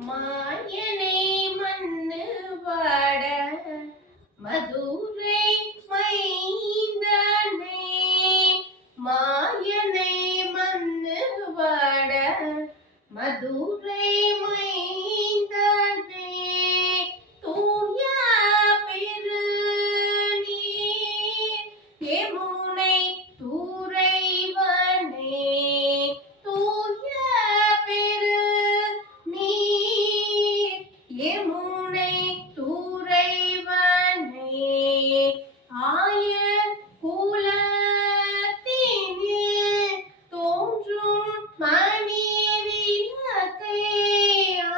மாயனை மண்ணு வாட மதுரை மைந்தனே மாயனை மண்ணு வாட மதுரை மைந்தனே தூய பெருநீர் யமுனை தூரைவனே தூய பெருநீர் யமுனை தூரைவனே ஆய குலத்தினில் தோன்றும் மணி விளக்கை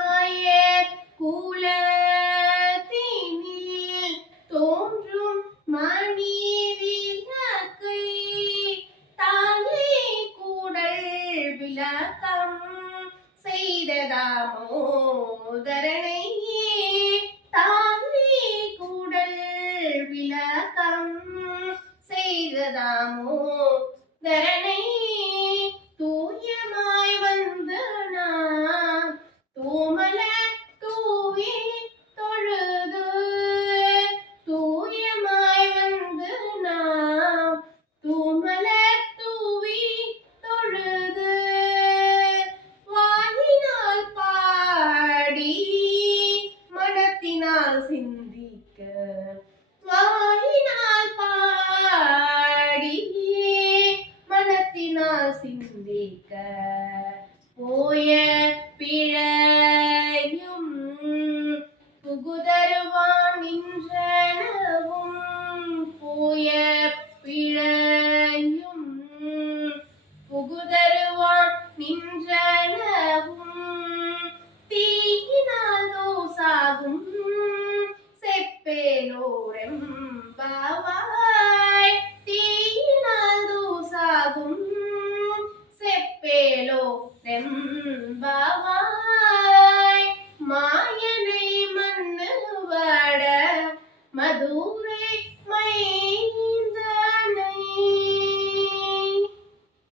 ஆய குலத்தினில் தோன்றும் மணி விளக்கை தாயே கூடல் விளக்கம் செய்ததாமோதரனை தாயே கூடல் விளக்கம் செய்ததாமோதரனை தூயமாய் வந்து நாம் தூமல தூவி தொழுது தூயமாய் வந்து நாம் தூமல தூவி தொழுது வாயினால் பாடி மனத்தினால் சிந்திக்க வாயினால் பாடி மனத்தினால் சிந்திக்க போய பிழையும் புகுதருவான் நின்றனவும் போய பிழையும் புகுதருவான் நின்றனவும் தீயினால் தோசாகும் செப்பேலோரெம்பாவாய் தீயினால் தோசாகும் செப்பேலோரெம்பாவாய் மாயனை மண்ணு வாட மது